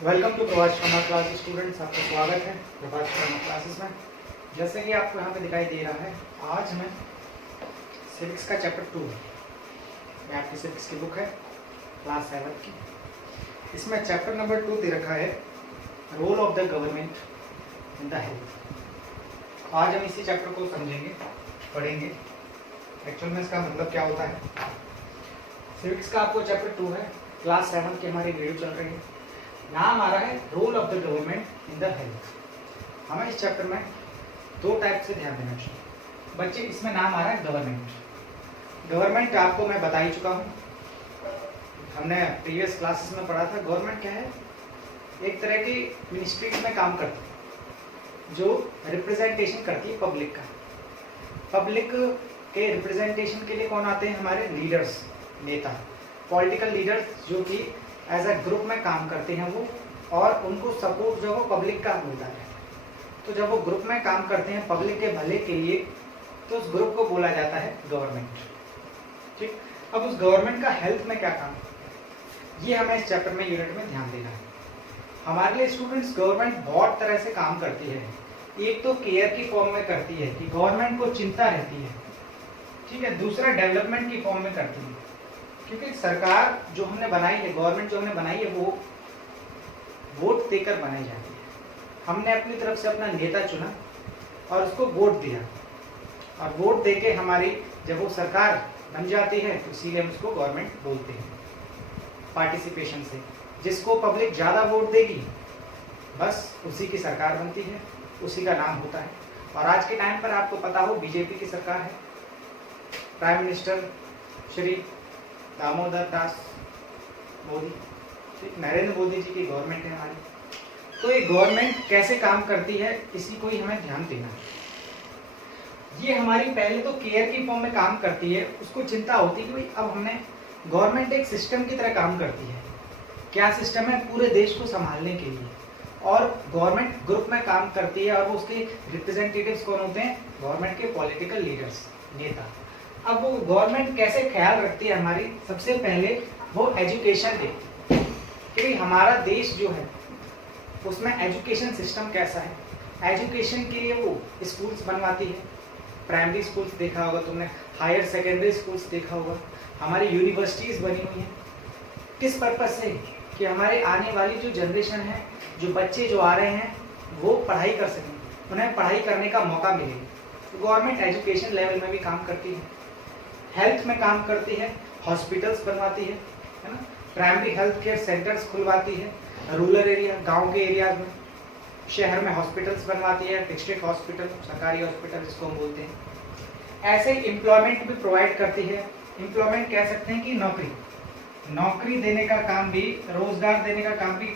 Welcome to Prabhat Sharma class students, आपका स्वागत है प्रभात शर्मा क्लासेस में। जैसे कि आपको यहाँ पे दिखाई दे रहा है, आज मैं सिविक्स का चैप्टर 2, ये आपकी सिविक्स की बुक है क्लास 7 की। इसमें चैप्टर नंबर 2 दे रखा है role of the government in the health. आज हम इसी चैप्टर को समझेंगे, पढ़ेंगे एक्चुअल में इसका मतलब क्या होता है। सिविक्स का आपको चैप्टर 2 है, क्लास 7 की हमारी वीडियो चल रही है। नाम आ रहा है role of the government in the health. हमें इस चैप्टर में दो टाइप से ध्यान देना चाहिए बच्चे। इसमें नाम आ रहा है गवर्नमेंट। गवर्नमेंट आपको मैं बता ही चुका हूँ, हमने प्रीवियस क्लासेस में पढ़ा था। गवर्नमेंट क्या है? एक तरह की मिनिस्ट्रीज में काम करती है जो रिप्रेजेंटेशन करती है पब्लिक का। पब्लिक के रिप्रेजेंटेशन के लिए कौन आते हैं? हमारे लीडर्स, नेता, पॉलिटिकल लीडर्स जो कि एज अ ग्रुप में काम करते हैं वो, और उनको सपोर्ट जो है पब्लिक का मिलता है। तो जब वो ग्रुप में काम करते हैं पब्लिक के भले के लिए, तो उस ग्रुप को बोला जाता है गवर्नमेंट। ठीक, अब उस गवर्नमेंट का हेल्थ में क्या काम, ये हमें इस चैप्टर में यूनिट में ध्यान देना है। हमारे लिए स्टूडेंट्स गवर्नमेंट बहुत तरह से काम करती है। एक तो केयर की फॉर्म में करती है कि गवर्नमेंट को चिंता रहती है, ठीक है। दूसरा डेवलपमेंट की फॉर्म में करती है, क्योंकि सरकार जो हमने बनाई है, गवर्नमेंट जो हमने बनाई है, वो वोट देकर बनाई जाती है। हमने अपनी तरफ से अपना नेता चुना और उसको वोट दिया, और वोट देके हमारी जब वो सरकार बन जाती है तो इसीलिए हम उसको गवर्नमेंट बोलते हैं। पार्टिसिपेशन से जिसको पब्लिक ज़्यादा वोट देगी बस उसी की सरकार बनती है, उसी का नाम होता है। और आज के टाइम पर आपको पता हो बीजेपी की सरकार है, प्राइम मिनिस्टर श्री दामोदर दास मोदी, नरेंद्र मोदी जी की गवर्नमेंट है हमारी। तो ये गवर्नमेंट कैसे काम करती है इसी को ही हमें ध्यान देना है। ये हमारी पहले तो केयर की फॉर्म में काम करती है, उसको चिंता होती है कि भाई अब हमने, गवर्नमेंट एक सिस्टम की तरह काम करती है। क्या सिस्टम है? पूरे देश को संभालने के लिए। और गवर्नमेंट ग्रुप में काम करती है, और वो उसके रिप्रेजेंटेटिव्स कौन होते हैं? गवर्नमेंट के पॉलिटिकल लीडर्स, नेता। अब वो गवर्नमेंट कैसे ख्याल रखती है हमारी? सबसे पहले वो एजुकेशन देखती है कि हमारा देश जो है उसमें एजुकेशन सिस्टम कैसा है। एजुकेशन के लिए वो स्कूल्स बनवाती है, प्राइमरी स्कूल्स देखा होगा तुमने, हायर सेकेंडरी स्कूल्स देखा होगा, हमारी यूनिवर्सिटीज़ बनी हुई हैं। किस पर्पज से? कि हमारे आने वाली जो जनरेशन है, जो बच्चे जो आ रहे हैं, वो पढ़ाई कर सकें, उन्हें पढ़ाई करने का मौका मिले। तो गवर्नमेंट एजुकेशन लेवल में भी काम करती है, हेल्थ में काम करती है, हॉस्पिटल्स बनवाती है ना, प्राइमरी हेल्थ केयर सेंटर्स खुलवाती है, रूरल एरिया, गांव के एरियाज में, शहर में हॉस्पिटल्स बनवाती है, डिस्ट्रिक्ट हॉस्पिटल, सरकारी हॉस्पिटल जिसको हम बोलते हैं। ऐसे ही एम्प्लॉयमेंट भी प्रोवाइड करती है। एम्प्लॉयमेंट कह सकते हैं कि नौकरी देने का काम भी, रोजगार देने का काम भी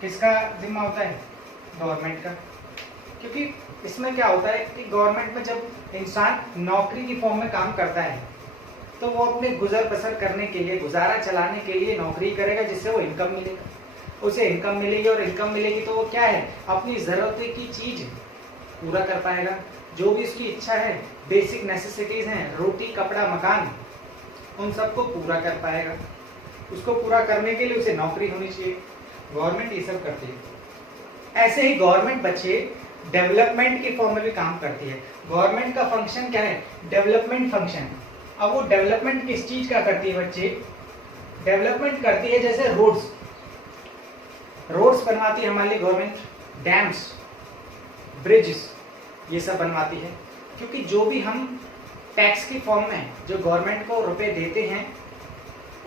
किसका जिम्मा होता है? गवर्नमेंट का। क्योंकि इसमें क्या होता है कि गवर्नमेंट में जब इंसान नौकरी की फॉर्म में काम करता है तो वो अपने गुजर बसर करने के लिए, गुजारा चलाने के लिए नौकरी करेगा, जिससे वो इनकम मिलेगा। उसे इनकम मिलेगी, और इनकम मिलेगी तो वो क्या है? अपनी ज़रूरत की चीज़ पूरा कर पाएगा। जो भी उसकी इच्छा है, बेसिक नेसेसिटीज़ हैं, रोटी, कपड़ा, मकान, उन सबको पूरा कर पाएगा। उसको पूरा करने के लिए उसे नौकरी होनी चाहिए। गवर्नमेंट ये सब करती है। ऐसे ही गवर्नमेंट बच्चे डेवलपमेंट की फॉर्म में भी काम करती है। गवर्नमेंट का फंक्शन क्या है? Development function. अब वो डेवलपमेंट किस चीज का करती है बच्चे? डेवलपमेंट करती है जैसे रोड्स बनवाती है हमारे लिए गवर्नमेंट, डैम्स, ब्रिजेस, ये सब बनवाती है। क्योंकि जो भी हम टैक्स की फॉर्म में जो गवर्नमेंट को रुपए देते हैं,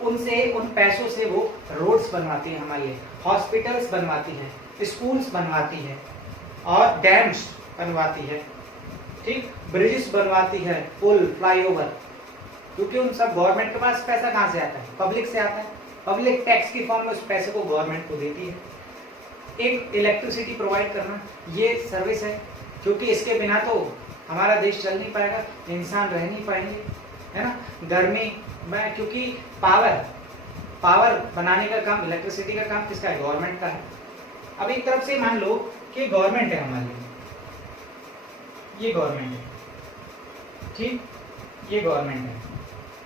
उनसे, उन पैसों से वो रोड्स बनवाती है हमारे लिए, हॉस्पिटल्स बनवाती है, स्कूल्स बनवाती है, और डैम्स बनवाती है, ठीक, ब्रिजेस बनवाती है, पुल, फ्लाईओवर। क्योंकि उन सब गवर्नमेंट के पास पैसा कहाँ से आता है? पब्लिक से आता है। पब्लिक टैक्स की फॉर्म में उस पैसे को गवर्नमेंट को देती है। एक इलेक्ट्रिसिटी प्रोवाइड करना, ये सर्विस है, क्योंकि इसके बिना तो हमारा देश चल नहीं पाएगा, इंसान रह नहीं पाएंगे, है ना। गर्मी में, क्योंकि पावर बनाने का काम, इलेक्ट्रिसिटी का काम किसका है? गवर्नमेंट का है। अब एक तरफ से मान लो कि गवर्नमेंट है हमारे लिए, ये गवर्नमेंट है, ठीक, ये गवर्नमेंट है,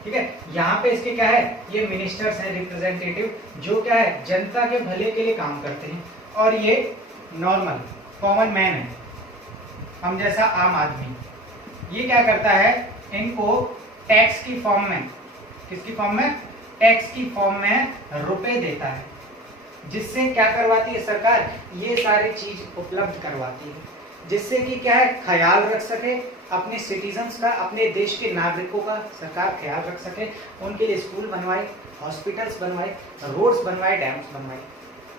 ठीक है। यहाँ पे इसके क्या है, ये मिनिस्टर्स हैं, रिप्रेजेंटेटिव, जो क्या है जनता के भले के लिए काम करते हैं, और ये नॉर्मल कॉमन मैन है, हम जैसा आम आदमी। ये क्या करता है, इनको टैक्स की फॉर्म में, किसकी फॉर्म में, टैक्स की फॉर्म में रुपए देता है, जिससे क्या करवाती है सरकार, ये सारी चीज उपलब्ध करवाती है, जिससे कि क्या है ख्याल रख सके अपने सिटीजन्स का, अपने देश के नागरिकों का सरकार ख्याल रख सके, उनके लिए स्कूल बनवाए, हॉस्पिटल्स बनवाए, रोड्स बनवाए, डैम्स बनवाए,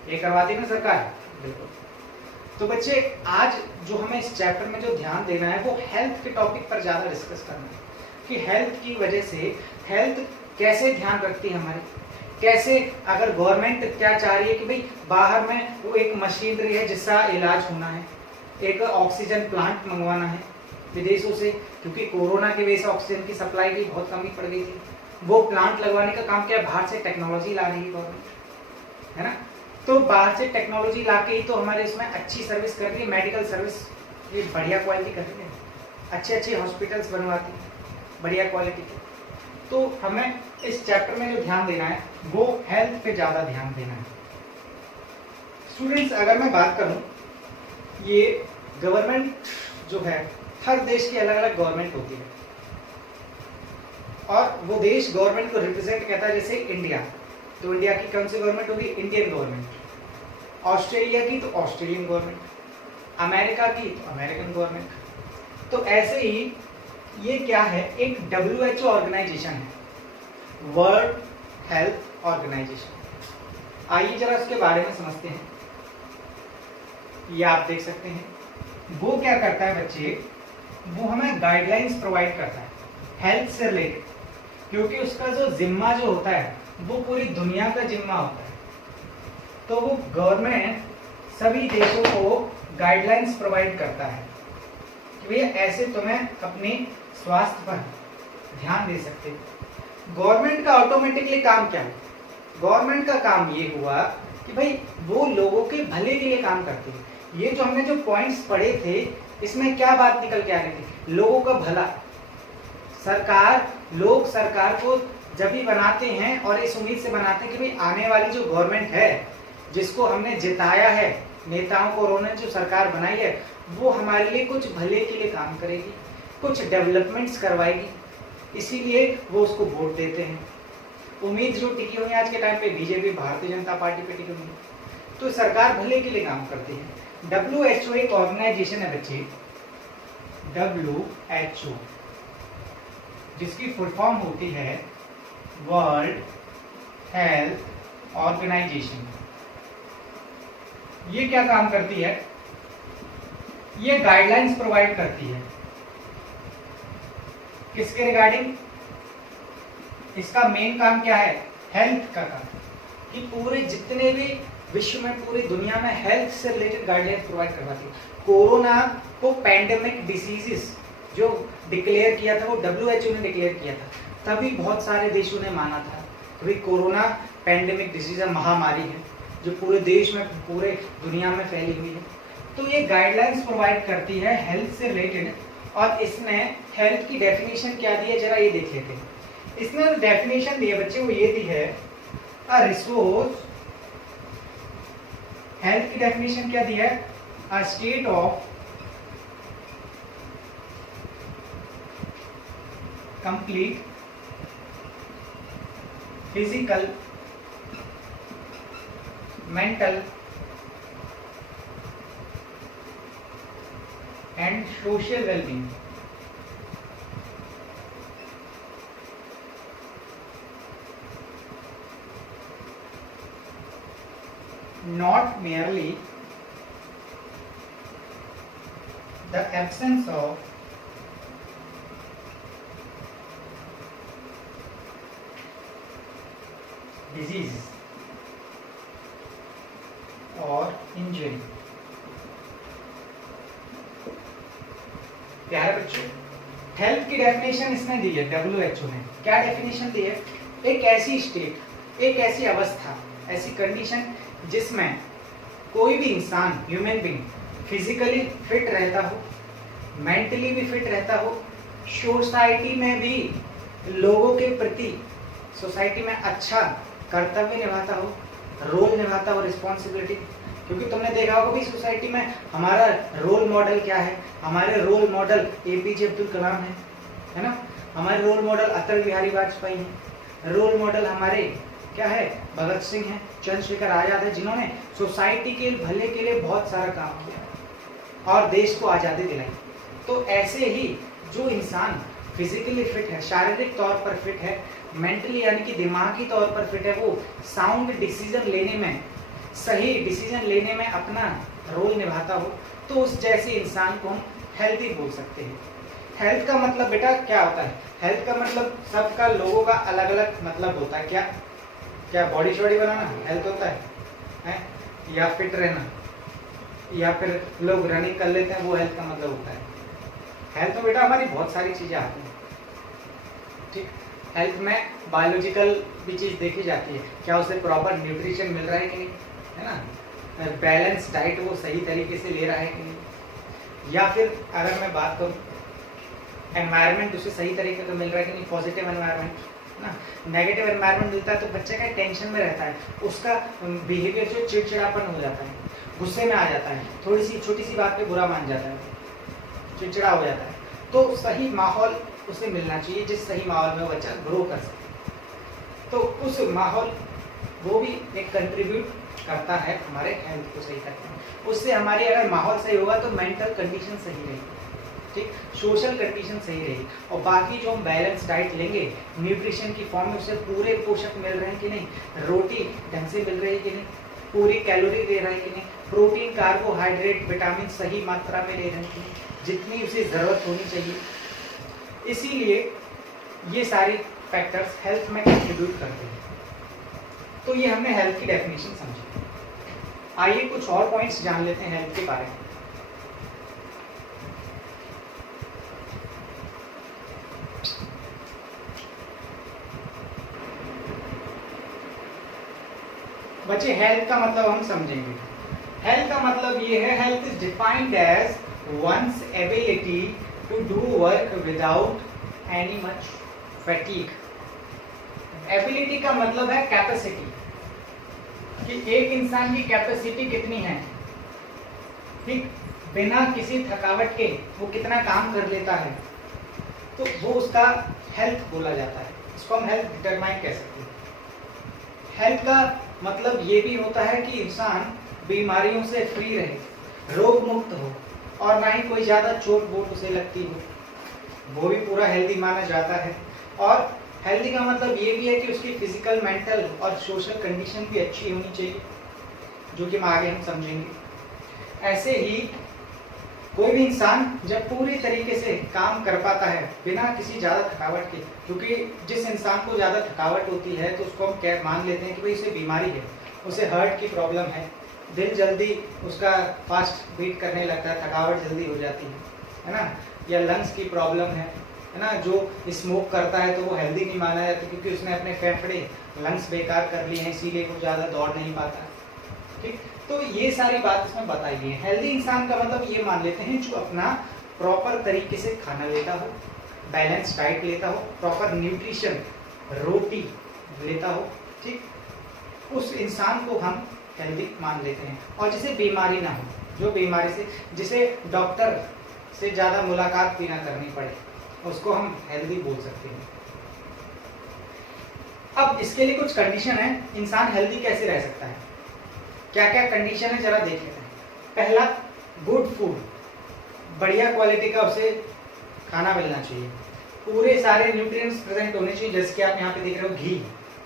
ये करवाती है ना सरकार। बिल्कुल। तो बच्चे आज जो हमें इस चैप्टर में जो ध्यान देना है वो हेल्थ के टॉपिक पर ज्यादा डिस्कस करना है, कि हेल्थ की वजह से हेल्थ कैसे ध्यान रखती है हमारे, कैसे अगर गवर्नमेंट क्या चाह रही है कि भाई बाहर में वो एक मशीनरी है जिसका इलाज होना है, एक ऑक्सीजन प्लांट मंगवाना है विदेशों से, क्योंकि कोरोना की वजह से ऑक्सीजन की सप्लाई की बहुत कमी पड़ गई थी, वो प्लांट लगवाने का काम क्या है, बाहर से टेक्नोलॉजी ला रही है गवर्नमेंट, है ना। तो बाहर से टेक्नोलॉजी ला के ही तो हमारे इसमें अच्छी सर्विस कर रही है, मेडिकल सर्विस ये बढ़िया क्वालिटी कर रही है, अच्छे अच्छे हॉस्पिटल्स बनवाती है बढ़िया क्वालिटी के। तो हमें इस चैप्टर में जो ध्यान देना है वो हेल्थ पे ज्यादा ध्यान देना है। स्टूडेंट्स अगर मैं बात करूं, ये गवर्नमेंट जो है हर देश की अलग अलग गवर्नमेंट होती है, और वो देश गवर्नमेंट को रिप्रेजेंट करता है, जैसे इंडिया, तो इंडिया की कौन सी गवर्नमेंट होगी, इंडियन गवर्नमेंट। ऑस्ट्रेलिया की तो ऑस्ट्रेलियन गवर्नमेंट, अमेरिका की तो अमेरिकन गवर्नमेंट। तो ऐसे ही ये क्या है, एक WHO ऑर्गेनाइजेशन है, वर्ल्ड हेल्थ ऑर्गेनाइजेशन। आइए जरा उसके बारे में समझते हैं। ये आप देख सकते हैं, वो क्या करता है बच्चे, वो हमें गाइडलाइंस प्रोवाइड करता है हेल्थ से रिलेटेड, क्योंकि उसका जो जिम्मा जो होता है वो पूरी दुनिया का जिम्मा होता है। तो वो गवर्नमेंट सभी देशों को गाइडलाइंस प्रोवाइड करता है कि भैया ऐसे तुम्हें अपने स्वास्थ्य पर ध्यान दे सकते हो। गवर्नमेंट का ऑटोमेटिकली काम क्या है, गवर्नमेंट का काम ये हुआ कि भाई वो लोगों के भले के लिए काम करती है। ये जो हमने जो पॉइंट्स पढ़े थे इसमें क्या बात निकल के आ रही थी, लोगों का भला। लोग सरकार को जब भी बनाते हैं और इस उम्मीद से बनाते हैं कि भाई आने वाली जो गवर्नमेंट है जिसको हमने जिताया है, नेताओं को उन्होंने जो सरकार बनाई है, वो हमारे लिए कुछ भले के लिए काम करेगी, कुछ डेवलपमेंट्स करवाएगी, इसीलिए वो उसको वोट देते हैं। उम्मीद जो टिकी हुई है आज के टाइम पे बीजेपी, भारतीय जनता पार्टी पे टिकी हुई है, तो सरकार भले के लिए काम करती है। WHO एक ऑर्गेनाइजेशन है बच्चे, WHO जिसकी फुल फॉर्म होती है वर्ल्ड हेल्थ ऑर्गेनाइजेशन। ये क्या काम करती है, ये गाइडलाइंस प्रोवाइड करती है किसके रिगार्डिंग, इसका मेन काम क्या है, हेल्थ का काम, कि पूरे जितने भी विश्व में पूरी दुनिया में हेल्थ से रिलेटेड गाइडलाइंस प्रोवाइड करवाती है। कोरोना को पैंडेमिक डिसीजेस जो डिक्लेयर किया था वो WHO ने डिक्लेयर किया था, तभी बहुत सारे देशों ने माना था कि कोरोना पैंडेमिक डिसीज है, महामारी है जो पूरे देश में पूरे दुनिया में फैली हुई है। तो ये गाइडलाइंस प्रोवाइड करती है हेल्थ से रिलेटेड, और इसने हेल्थ की डेफिनेशन क्या दी है जरा ये देख लेते हैं। इसने जो डेफिनेशन दी है बच्चे वो ये दी है, अ रिसोर्स, हेल्थ की डेफिनेशन क्या दी है, a state of complete physical, mental and social wellbeing. Not merely the absence of disease or injury। प्यारे बच्चों, हेल्थ की डेफिनेशन इसने दी है WHO ने। क्या डेफिनेशन दी है, एक ऐसी स्टेट, एक ऐसी अवस्था, ऐसी कंडीशन जिसमें कोई भी इंसान, ह्यूमन बीइंग फिजिकली फिट रहता हो, मेंटली भी फिट रहता हो, सोसाइटी में भी लोगों के प्रति सोसाइटी में अच्छा कर्तव्य निभाता हो, रोल निभाता हो, रिस्पॉन्सिबिलिटी। क्योंकि तुमने देखा होगा भी सोसाइटी में हमारा रोल मॉडल क्या है। हमारे role model APJ Abdul Kalam है ना। हमारे रोल मॉडल अटल बिहारी वाजपेयी हैं। रोल मॉडल हमारे क्या है, भगत सिंह है, चंद्रशेखर आजाद है, जिन्होंने सोसाइटी के भले के लिए बहुत सारा काम किया और देश को आज़ादी दिलाई। तो ऐसे ही जो इंसान फिजिकली फिट है, शारीरिक तौर पर फिट है, मेंटली यानी कि दिमागी तौर पर फिट है, वो साउंड डिसीजन लेने में, सही डिसीजन लेने में अपना रोल निभाता हो, तो उस जैसे इंसान को हम हेल्दी बोल सकते हैं। हेल्थ का मतलब बेटा क्या होता है? हेल्थ का मतलब सबका, लोगों का अलग अलग मतलब होता है। क्या क्या बॉडी शॉडी बनाना हेल्थ होता है? या फिट रहना, या फिर लोग रनिंग कर लेते हैं, वो हेल्थ का मतलब होता है? हेल्थ में बेटा हमारी बहुत सारी चीजें आती हैं। ठीक, हेल्थ में बायोलॉजिकल भी चीज देखी जाती है, क्या उसे प्रॉपर न्यूट्रिशन मिल रहा है कि नहीं, है ना, बैलेंस डाइट वो सही तरीके से ले रहा है कि नहीं, या फिर अगर मैं बात करूँ एनवायरनमेंट उसे सही तरीके का मिल रहा है कि नहीं, पॉजिटिव एनवायरनमेंट ना। नेगेटिव एनवायरनमेंट मिलता है तो बच्चे का टेंशन में रहता है, उसका बिहेवियर जो चिड़चिड़ापन हो जाता है, गुस्से में आ जाता है, थोड़ी सी छोटी सी बात पे बुरा मान जाता है, चिड़चिड़ा हो जाता है। तो सही माहौल उसे मिलना चाहिए जिस सही माहौल में वो बच्चा ग्रो कर सके। तो उस माहौल वो भी एक कंट्रीब्यूट करता है हमारे हेल्थ को सही करने में। उससे हमारी अगर माहौल सही होगा तो मेंटल कंडीशन सही रहेगी, ठीक, सोशल कंडीशन सही रहेगी, और बाकी जो हम बैलेंस डाइट लेंगे न्यूट्रिशन की फॉर्म में उसे पूरे पोषक मिल रहे हैं कि नहीं, रोटी ढंग से मिल रही है कि नहीं, पूरी कैलोरी दे रहा है कि नहीं, प्रोटीन कार्बोहाइड्रेट विटामिन सही मात्रा में ले रहे हैं कि नहीं, जितनी उसे ज़रूरत होनी चाहिए। इसीलिए ये सारे फैक्टर्स हेल्थ में कंट्रीब्यूट करते हैं। तो ये हमने हेल्थ की डेफिनेशन समझी। आइए कुछ और पॉइंट्स जान लेते हैं हेल्थ के बारे में। बच्चे हेल्थ का मतलब हम समझेंगे। हेल्थ का मतलब ये है, health is defined as one's ability to do work without any much fatigue. Ability का मतलब है कैपेसिटी, कि एक इंसान की कैपेसिटी कितनी है, ठीक, बिना किसी थकावट के वो कितना काम कर लेता है, तो वो उसका हेल्थ बोला जाता है। इसको हम हेल्थ डिटरमाइन कह सकते हैं। हेल्थ का मतलब ये भी होता है कि इंसान बीमारियों से फ्री रहे, रोग मुक्त हो, और ना ही कोई ज़्यादा चोट वोट उसे लगती हो, वो भी पूरा हेल्दी माना जाता है। और हेल्दी का मतलब ये भी है कि उसकी फिजिकल, मेंटल और सोशल कंडीशन भी अच्छी होनी चाहिए, जो कि हम आगे हम समझेंगे। ऐसे ही कोई भी इंसान जब पूरी तरीके से काम कर पाता है बिना किसी ज़्यादा थकावट के, क्योंकि जिस इंसान को ज़्यादा थकावट होती है तो उसको हम क्या मान लेते हैं कि भाई उसे बीमारी है, उसे हार्ट की प्रॉब्लम है, दिल जल्दी उसका फास्ट बीट करने लगता है, थकावट जल्दी हो जाती है ना, या लंग्स की प्रॉब्लम है ना। जो स्मोक करता है तो वो हेल्दी नहीं माना जाता, क्योंकि उसने अपने फेफड़े, लंग्स बेकार कर लिए हैं, इसीलिए वो ज़्यादा दौड़ नहीं पाता, ठीक। तो ये सारी बात इसमें बताई गई है। हेल्दी इंसान का मतलब ये मान लेते हैं जो अपना प्रॉपर तरीके से खाना लेता हो, बैलेंस डाइट लेता हो, प्रॉपर न्यूट्रिशन, रोटी लेता हो, ठीक, उस इंसान को हम हेल्दी मान लेते हैं। और जिसे बीमारी ना हो, जो बीमारी से, जिसे डॉक्टर से ज़्यादा मुलाकात भी ना करनी पड़े, उसको हम हेल्दी बोल सकते हैं। अब इसके लिए कुछ कंडीशन है, इंसान हेल्दी कैसे रह सकता है, क्या क्या कंडीशन है जरा देख लेते हैं। पहला, गुड फूड, बढ़िया क्वालिटी का उसे खाना मिलना चाहिए, पूरे सारे न्यूट्रिएंट्स प्रेजेंट होने चाहिए। जैसे कि आप यहाँ पे देख रहे हो, घी,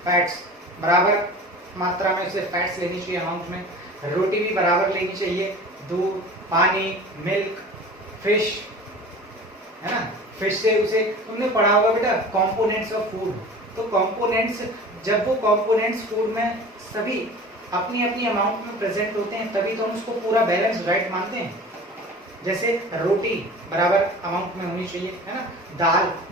फैट्स बराबर मात्रा में उसे फैट्स लेनी चाहिए अमाउंट में, रोटी भी बराबर लेनी चाहिए, दूध, पानी, मिल्क, फिश, है ना। फिश से उसे, तुमने पढ़ा होगा बेटा कंपोनेंट्स ऑफ फूड, तो कंपोनेंट्स, जब वो कंपोनेंट्स फूड में सभी अपनी अपनी अमाउंट में प्रेजेंट होते हैं तभी तो हम उसको पूरा बैलेंस डाइट मानते हैं। जैसे रोटी बराबर अमाउंट में होनी चाहिए, है ना।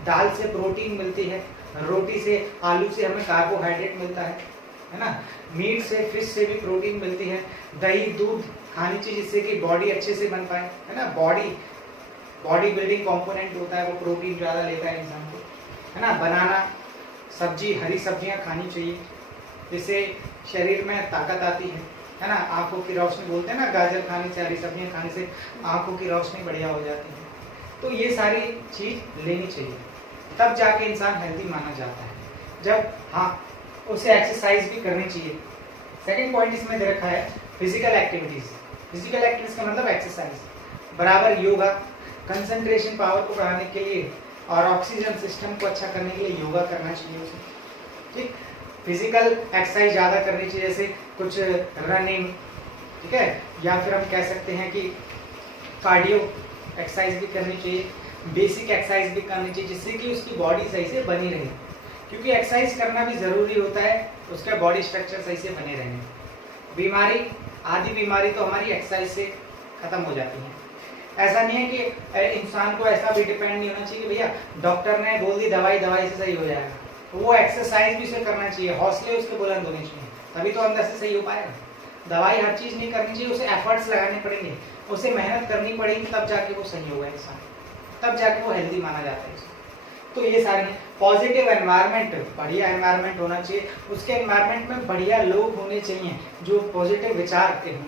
दाल से प्रोटीन मिलती है, रोटी से, आलू से हमें कार्बोहाइड्रेट मिलता है ना। मीट से, फिश से भी प्रोटीन मिलती है। दही, दूध खानी चाहिए जिससे कि बॉडी अच्छे से बन पाए, है ना। बॉडी बिल्डिंग कंपोनेंट होता है, वो प्रोटीन ज़्यादा लेता है इंसान को, है ना। बनाना सब्जी, हरी सब्जियां खानी चाहिए, जिससे शरीर में ताकत आती है ना। आंखों की रोशनी, बोलते हैं ना, गाजर खाने से, हरी सब्जियां खाने से आंखों की रोशनी बढ़िया हो जाती है। तो ये सारी चीज लेनी चाहिए, तब जाके इंसान हेल्दी माना जाता है। जब हाँ, उसे एक्सरसाइज भी करनी चाहिए। सेकंड पॉइंट इसमें दे रखा है फिजिकल एक्टिविटीज। फिजिकल एक्टिविटीज का मतलब एक्सरसाइज, बराबर योगा, कंसंट्रेशन पावर को बढ़ाने के लिए और ऑक्सीजन सिस्टम को अच्छा करने के लिए योगा करना चाहिए उसे। ठीक, फिजिकल एक्सरसाइज ज़्यादा करनी चाहिए, जैसे कुछ रनिंग, ठीक है, या फिर हम कह सकते हैं कि कार्डियो एक्सरसाइज भी करनी चाहिए, बेसिक एक्सरसाइज भी करनी चाहिए, जिससे कि उसकी बॉडी सही से बनी रहे, क्योंकि एक्सरसाइज करना भी ज़रूरी होता है उसका बॉडी स्ट्रक्चर सही से बने रहने। बीमारी, आधी बीमारी तो हमारी एक्सरसाइज से ख़त्म हो जाती है। ऐसा नहीं है कि इंसान को ऐसा भी डिपेंड नहीं होना चाहिए कि भैया डॉक्टर ने बोल दी दवाई से सही हो जाएगा, वो एक्सरसाइज भी उसे करना चाहिए, हौसले उसके बुलंद होने चाहिए, तभी तो अंदर से सही हो पाएगा। दवाई हर चीज़ नहीं करनी चाहिए, उसे एफर्ट्स लगाने पड़ेंगे, उसे मेहनत करनी पड़ेगी, तब जाके वो सही होगा इंसान, तब जाके वो हेल्दी माना जाता है। तो ये सारे पॉजिटिव एनवायरनमेंट, बढ़िया एनवायरनमेंट होना चाहिए, उसके एनवायरनमेंट में बढ़िया लोग होने चाहिए जो पॉजिटिव विचार के हों।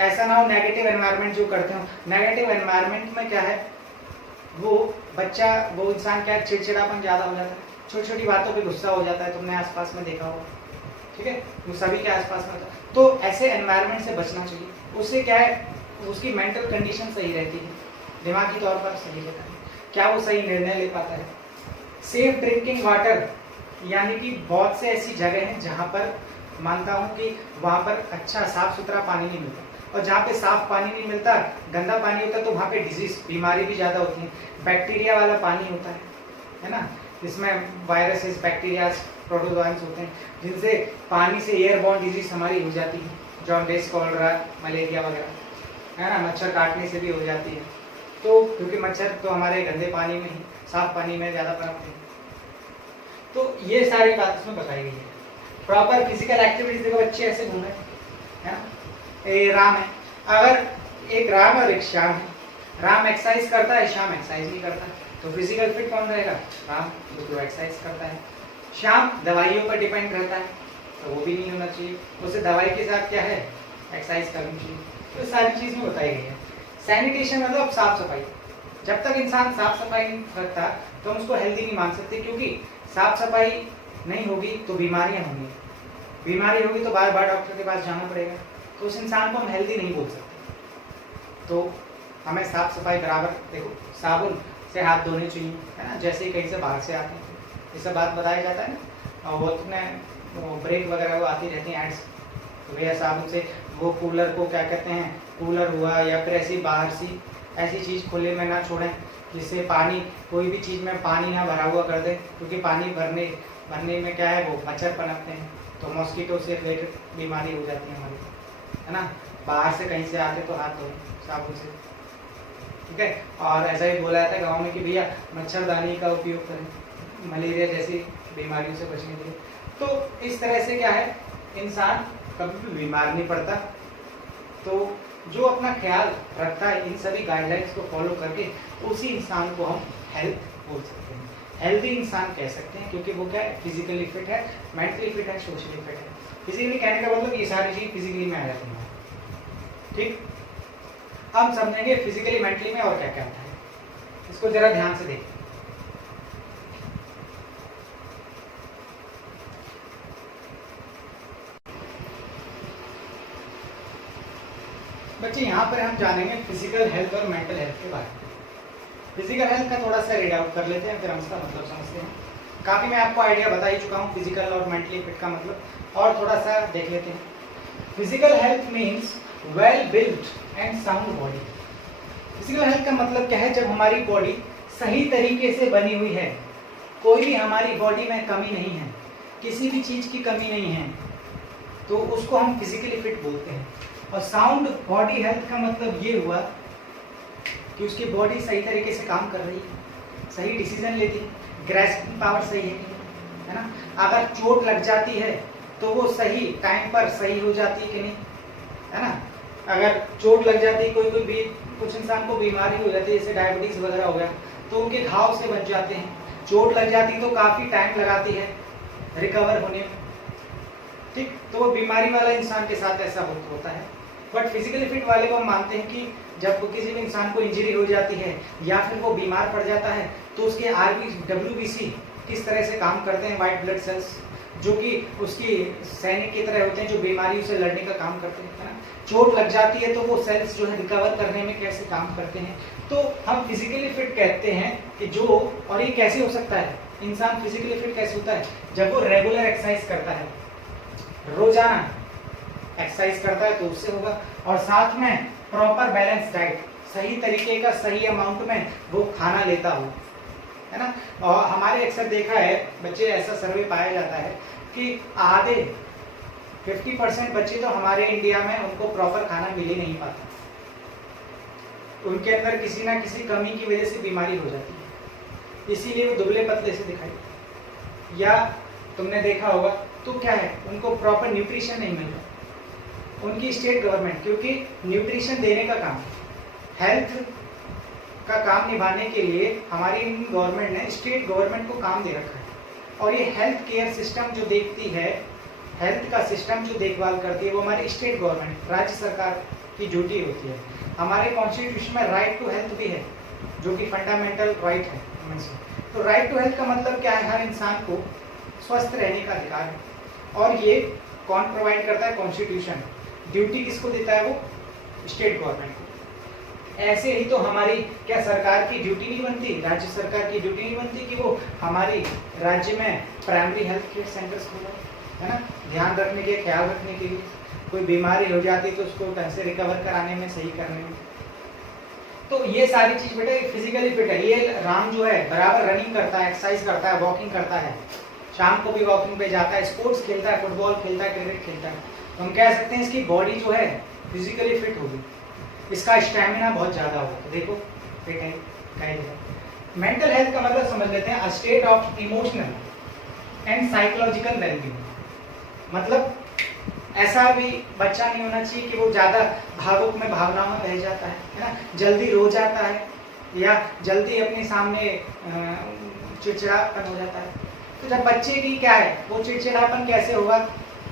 ऐसा ना हो नेगेटिव एनवायरनमेंट जो करते हो। नेगेटिव एनवायरनमेंट में क्या है, वो बच्चा, वो इंसान क्या है, चिड़चिड़ापन ज़्यादा हो जाता है, छोटी छोटी बातों पे गुस्सा हो जाता है, तुमने आसपास में देखा होगा, ठीक है, वो सभी के आसपास में होता है। तो ऐसे एनवायरनमेंट से बचना चाहिए। उससे क्या है, उसकी मेंटल कंडीशन सही रहती है, दिमागी तौर पर सही रहता है, क्या वो सही निर्णय ले पाता है। सेफ ड्रिंकिंग वाटर, यानी कि बहुत से ऐसी जगह हैं जहाँ पर मानता हूँ कि वहाँ पर अच्छा साफ सुथरा पानी नहीं मिलता, और जहाँ पे साफ पानी नहीं मिलता, गंदा पानी होता है, तो वहाँ पे डिजीज, बीमारी भी ज़्यादा होती है। बैक्टीरिया वाला पानी होता है ना, इसमें वायरसेस, बैक्टीरिया, प्रोटोजोआन्स होते हैं, जिनसे पानी से एयरबॉर्न डिजीज हमारी हो जाती है, जॉन्डिस, कॉलरा, मलेरिया वगैरह, है ना, मच्छर काटने से भी हो जाती है। तो क्योंकि मच्छर तो हमारे गंदे पानी में ही, साफ पानी में ज़्यादा पनपते हैं। तो ये सारी बात इसमें बताई गई है। प्रॉपर फिजिकल एक्टिविटीज, देखो बच्चे ऐसे घूम रहे हैं ना, ये राम है, अगर एक राम और एक श्याम है, राम एक्सरसाइज करता है, श्याम एक्सरसाइज नहीं करता, तो फिजिकल फिट कौन रहेगा, राम, जो एक्सरसाइज करता है। श्याम दवाइयों पर डिपेंड रहता है, तो वो भी नहीं होना चाहिए, उसे दवाई के साथ क्या है, एक्सरसाइज करनी चाहिए। तो सारी चीज़ में बताई गई है। सैनिटेशन मतलब साफ सफाई, जब तक इंसान साफ सफाई नहीं रखता तो हम उसको हेल्दी नहीं मान सकते, क्योंकि साफ सफाई नहीं होगी तो बीमारियां होंगी, बीमारी होगी तो बार बार डॉक्टर के पास जाना पड़ेगा, तो उस इंसान को हम हेल्दी नहीं बोल सकते। तो हमें साफ सफाई बराबर, देखो साबुन से हाथ धोने चाहिए, है ना, जैसे ही कहीं से बाहर से आते हैं, ये सब बात बताया जाता है ना, और वो तुमने ब्रेक वगैरह वो आती रहती हैं एड्स, तो भैया साबुन से वो कूलर को क्या कहते हैं, कूलर हुआ या फिर ऐसी बाहर सी ऐसी चीज़ खुले में ना छोड़ें, जिससे पानी, कोई भी चीज़ में पानी ना भरा हुआ कर दें, क्योंकि पानी भरने में क्या है, वो मच्छर पनपते हैं, तो मॉस्किटो से रिलेटेड बीमारी हो जाती है हमारी, है ना। बाहर से कहीं से आते तो हाथ धोएं साबुन से, ठीक है। और ऐसा ही बोला जाता है गाँव में कि भैया मच्छरदानी का उपयोग करें मलेरिया जैसी बीमारियों से बचने के लिए। तो इस तरह से क्या है, इंसान कभी भी बीमार नहीं पड़ता। तो जो अपना ख्याल रखता है इन सभी गाइडलाइंस को फॉलो करके, उसी इंसान को हम हेल्थ बोल सकते हैं, हेल्दी इंसान कह सकते हैं, क्योंकि वो क्या है, फिजिकली फिट है, मेंटली फिट है, सोशली फिट है। फिजिकली कहने का मतलब ये सारी चीज़ फिजिकली में आ जाती है, ठीक। हम समझेंगे फिजिकली मेंटली में और क्या क्या होता है, इसको जरा ध्यान से देखिए। बच्चे यहाँ पर हम जानेंगे फिजिकल हेल्थ और मेंटल हेल्थ के बारे में। फिजिकल हेल्थ का थोड़ा सा रीड आउट कर लेते हैं, फिर हम इसका मतलब समझते हैं। काफ़ी मैं आपको आइडिया बता ही चुका हूँ फिजिकल और मेंटली फिट का मतलब, और थोड़ा सा देख लेते हैं। Physical health means well built and sound body. Physical health का मतलब क्या है, जब हमारी बॉडी सही तरीके से बनी हुई है, कोई भी हमारी बॉडी में कमी नहीं है, किसी भी चीज़ की कमी नहीं है, तो उसको हम फिजिकली फिट बोलते हैं। और साउंड बॉडी हेल्थ का मतलब ये हुआ कि उसकी बॉडी सही तरीके से काम कर रही है, सही डिसीजन लेती है, ग्रैस्पिंग पावर सही है ना। अगर चोट लग जाती है तो वो सही टाइम पर सही हो जाती है कि नहीं, है ना। अगर चोट लग जाती है, कोई भी कुछ इंसान को बीमारी हो जाती है, जैसे डायबिटीज़ वगैरह हो गया, तो उनके घाव से बन जाते हैं, चोट लग जाती तो काफ़ी टाइम लगाती है रिकवर होने में, ठीक। तो वो बीमारी वाला इंसान के साथ ऐसा होता है। बट फिजिकली फिट वाले को हम मानते हैं कि जब किसी भी इंसान को इंजरी हो जाती है या फिर वो बीमार पड़ जाता है तो उसके WBC किस तरह से काम करते हैं, वाइट ब्लड सेल्स जो कि उसकी सैनिक की तरह होते हैं जो बीमारियों से लड़ने का काम करते हैं, है ना। चोट लग जाती है तो वो सेल्स जो है रिकवर करने में कैसे काम करते हैं, तो हम फिजिकली फिट कहते हैं कि जो, और ये कैसे हो सकता है, इंसान फिजिकली फिट कैसे होता है, जब वो रेगुलर एक्सरसाइज करता है, रोजाना एक्सरसाइज करता है तो उससे होगा, और साथ में प्रॉपर बैलेंस डाइट, सही तरीके का सही अमाउंट में वो खाना लेता हो, है ना। और हमारे अक्सर देखा है बच्चे, ऐसा सर्वे पाया जाता है कि आधे 50% बच्चे तो हमारे इंडिया में उनको प्रॉपर खाना मिल ही नहीं पाता, उनके अंदर किसी ना किसी कमी की वजह से बीमारी हो जाती है, इसीलिए वो दुबले पतले से दिखाई। या तुमने देखा होगा तो क्या है, उनको प्रॉपर न्यूट्रिशन नहीं मिल रहा, उनकी स्टेट गवर्नमेंट, क्योंकि न्यूट्रिशन देने का काम, हेल्थ का काम निभाने के लिए हमारी इंडियन गवर्नमेंट ने स्टेट गवर्नमेंट को काम दे रखा है, और ये हेल्थ केयर सिस्टम जो देखती है, हेल्थ का सिस्टम जो देखभाल करती है, वो हमारी स्टेट गवर्नमेंट, राज्य सरकार की ड्यूटी होती है। हमारे कॉन्स्टिट्यूशन में राइट टू हेल्थ भी है, जो कि फंडामेंटल राइट है। तो राइट टू हेल्थ का मतलब क्या है, हर इंसान को स्वस्थ रहने का अधिकार है, और ये कौन प्रोवाइड करता है, कॉन्स्टिट्यूशन। ड्यूटी किसको देता है, वो स्टेट गवर्नमेंट को। ऐसे ही तो हमारी क्या सरकार की ड्यूटी नहीं बनती, राज्य सरकार की ड्यूटी नहीं बनती कि वो हमारी राज्य में प्राइमरी हेल्थ केयर सेंटर्स खोले, है ना, ध्यान रखने के, ख्याल रखने के लिए, कोई बीमारी हो जाती तो उसको कैसे रिकवर कराने में, सही करने में। तो ये सारी चीज बेटा फिजिकली फिट है। ये राम जो है बराबर रनिंग करता है, एक्सरसाइज करता है, वॉकिंग करता है, शाम को भी वॉकिंग पे जाता है, स्पोर्ट्स खेलता है, फुटबॉल खेलता है, क्रिकेट खेलता है, तो हम कह सकते हैं इसकी बॉडी जो है फिजिकली फिट होगी, इसका स्टैमिना बहुत ज्यादा होगा। तो देखो फिट है, कहीं मेंटल हेल्थ का मतलब समझ लेते हैं, a state of emotional and psychological wellbeing. मतलब ऐसा भी बच्चा नहीं होना चाहिए कि वो ज्यादा भावुक में, भावनाओं में बह जाता है ना, जल्दी रो जाता है या जल्दी अपने सामने चिड़चिड़ापन हो जाता है। तो जब बच्चे की क्या है, वो चिड़चिड़ापन कैसे होगा,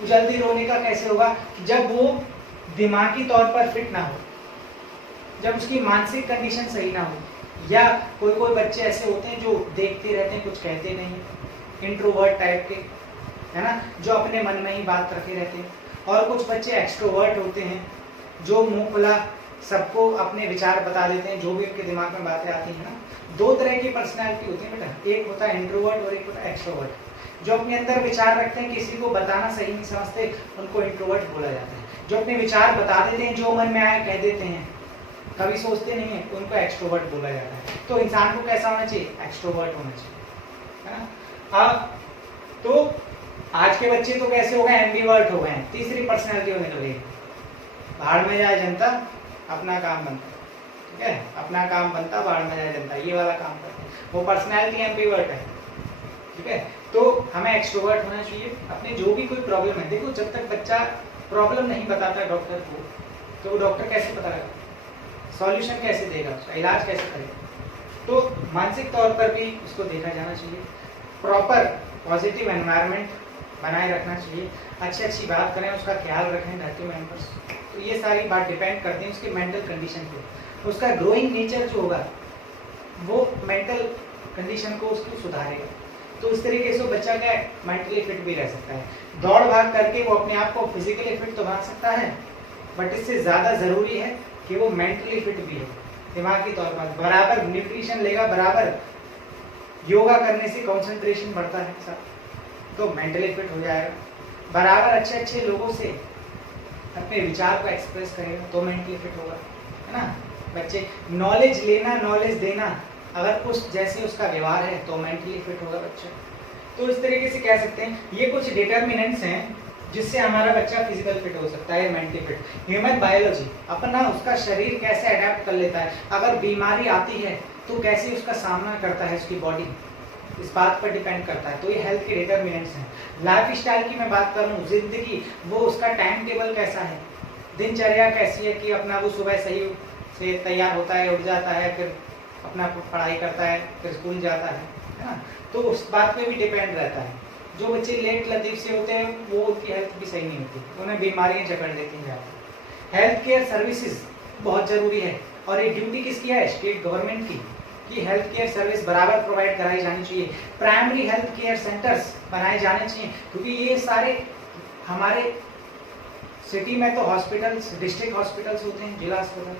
जल्दी रोने का कैसे होगा, जब वो दिमागी तौर पर फिट ना हो, जब उसकी मानसिक कंडीशन सही ना हो। या कोई बच्चे ऐसे होते हैं जो देखते रहते हैं, कुछ कहते नहीं, इंट्रोवर्ट टाइप के, है ना, जो अपने मन में ही बात रखे रहते हैं। और कुछ बच्चे एक्सट्रोवर्ट होते हैं जो मुंह खुला सबको अपने विचार बता देते हैं, जो भी उनके दिमाग में बातें आती हैं ना। दो तरह की पर्सनैलिटी होती है बेटा, एक होता है इंट्रोवर्ट और एक होता है एक्सट्रोवर्ट। जो अपने अंदर विचार रखते हैं, किसी को बताना सही नहीं समझते, उनको इंट्रोवर्ट बोला जाता है। जो अपने विचार बता देते हैं, जो मन में आए कह देते हैं, कभी सोचते नहीं है, उनको एक्सट्रोवर्ट बोला जाता है। तो इंसान को कैसा होना चाहिए, एक्सट्रोवर्ट होना चाहिए, है ना। अब तो आज के बच्चे तो कैसे हो गए, एम्बिवर्ट हो गए हैं, तीसरी पर्सनैलिटी होने लगी, भाड़ में जाए जनता अपना काम बनता, ठीक है, अपना काम बनता भाड़ में जाए जनता, ये वाला काम करते हैं, वो पर्सनैलिटी एम्बिवर्ट है, ठीक है। तो हमें एक्सट्रोवर्ट होना चाहिए। अपने जो भी कोई प्रॉब्लम है, देखो जब तक बच्चा प्रॉब्लम नहीं बताता डॉक्टर को, तो वो डॉक्टर कैसे पता लगेगा, सॉल्यूशन कैसे देगा, उसका इलाज कैसे करेगा। तो मानसिक तौर पर भी उसको देखा जाना चाहिए, प्रॉपर पॉजिटिव एनवायरनमेंट बनाए रखना चाहिए, अच्छी बात करें, उसका ख्याल रखें, घर के मेंबर्स। तो ये सारी बात डिपेंड करती है उसकी मेंटल कंडीशन पे। उसका ग्रोइंग नेचर जो होगा वो मेंटल कंडीशन को उसको सुधारेगा। तो इस तरीके से बच्चा क्या मेंटली फिट भी रह सकता है। दौड़ भाग करके वो अपने आप को फिजिकली फिट तो बना सकता है, बट इससे ज़्यादा ज़रूरी है कि वो मेंटली फिट भी है, दिमागी तौर पर बराबर न्यूट्रिशन लेगा, बराबर योगा करने से कंसंट्रेशन बढ़ता है सब, तो मेंटली फिट हो जाएगा, बराबर अच्छे लोगों से अपने विचार को एक्सप्रेस करेगा तो मेंटली फिट होगा, है ना। बच्चे नॉलेज लेना, नॉलेज देना, अगर उस जैसे उसका व्यवहार है तो मेंटली फिट होगा बच्चा। तो इस तरीके से कह सकते हैं ये कुछ डिटर्मिनेंट्स हैं जिससे हमारा बच्चा फिजिकल फिट हो सकता है, मेंटली फिट। ह्यूमन बायोलॉजी अपना उसका शरीर कैसे अडेप्ट कर लेता है, अगर बीमारी आती है तो कैसे उसका सामना करता है उसकी बॉडी, इस बात पर डिपेंड करता है। तो ये हेल्थ के डिटर्मिनेंट्स हैं। लाइफ स्टाइल की मैं बात करूँ, जिंदगी, वो उसका टाइम टेबल कैसा है, दिनचर्या कैसी है कि अपना वो सुबह सही से तैयार होता है, उठ जाता है, फिर अपना पढ़ाई करता है, फिर स्कूल जाता है ना, तो उस बात पे भी डिपेंड रहता है। जो बच्चे लेट लतीफ़ से होते हैं वो उनकी हेल्थ भी सही नहीं होती, उन्हें बीमारियां जकड़ लेती हैं। हेल्थ केयर सर्विसेज बहुत ज़रूरी है और ये ड्यूटी किसकी है? स्टेट गवर्नमेंट की, कि हेल्थ केयर सर्विस बराबर प्रोवाइड कराई जानी चाहिए। प्राइमरी हेल्थ केयर सेंटर्स बनाए जाने चाहिए, क्योंकि ये सारे हमारे सिटी में तो हॉस्पिटल्स, डिस्ट्रिक्ट हॉस्पिटल्स होते हैं, जिला अस्पताल,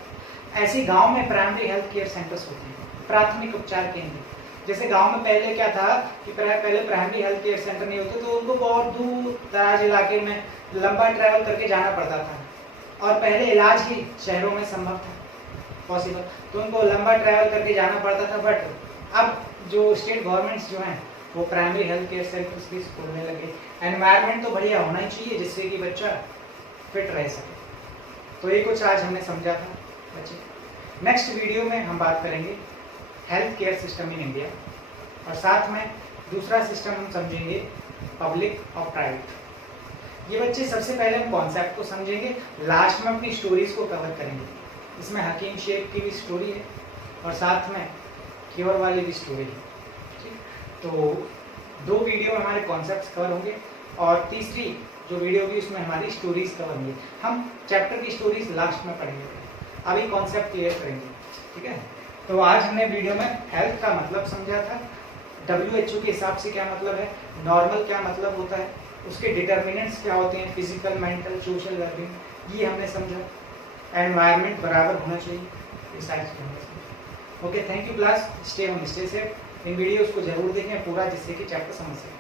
ऐसे गांव में प्राइमरी हेल्थ केयर सेंटर्स होते हैं, प्राथमिक उपचार केंद्र। जैसे गांव में पहले क्या था कि पहले प्राइमरी हेल्थ केयर सेंटर नहीं होते, तो उनको बहुत दूर दराज इलाके में लंबा ट्रैवल करके जाना पड़ता था, और पहले इलाज ही शहरों में संभव था, पॉसिबल, तो उनको लंबा ट्रैवल करके जाना पड़ता था। बट अब जो स्टेट गवर्नमेंट्स जो हैं वो प्राइमरी हेल्थ केयर सेंटर्स भी खोलने लगे। एनवायरनमेंट तो बढ़िया होना ही चाहिए जिससे कि बच्चा फिट रह सके। तो ये कुछ आज हमने समझा था बच्चे। नेक्स्ट वीडियो में हम बात करेंगे health care system in India, और साथ में दूसरा सिस्टम हम समझेंगे पब्लिक और प्राइवेट। ये बच्चे सबसे पहले हम कॉन्सेप्ट को समझेंगे, लास्ट में अपनी स्टोरीज को कवर करेंगे। इसमें हकीम शेख की भी स्टोरी है और साथ में क्योर वाली भी स्टोरी है, ठीक। तो 2 वीडियो में हमारे कॉन्सेप्ट्स कवर होंगे और तीसरी जो वीडियो होगी उसमें हमारी स्टोरीज कवर होंगी। हम चैप्टर की स्टोरीज लास्ट में पढ़ेंगे, अभी कॉन्सेप्ट क्लियर करेंगे, ठीक है। तो आज हमने वीडियो में हेल्थ का मतलब समझा था, WHO के हिसाब से क्या मतलब है, नॉर्मल क्या मतलब होता है, उसके डिटर्मिनेंट्स क्या होते हैं, फिजिकल, मेंटल, सोशल वेलबींग, ये हमने समझा। एनवायरनमेंट बराबर होना चाहिए, ये सारी चीज़ें। Okay, thank you class, stay home, stay safe. In videos को जरूर देखें पूरा, जिससे कि चैप्टर समझ सकें।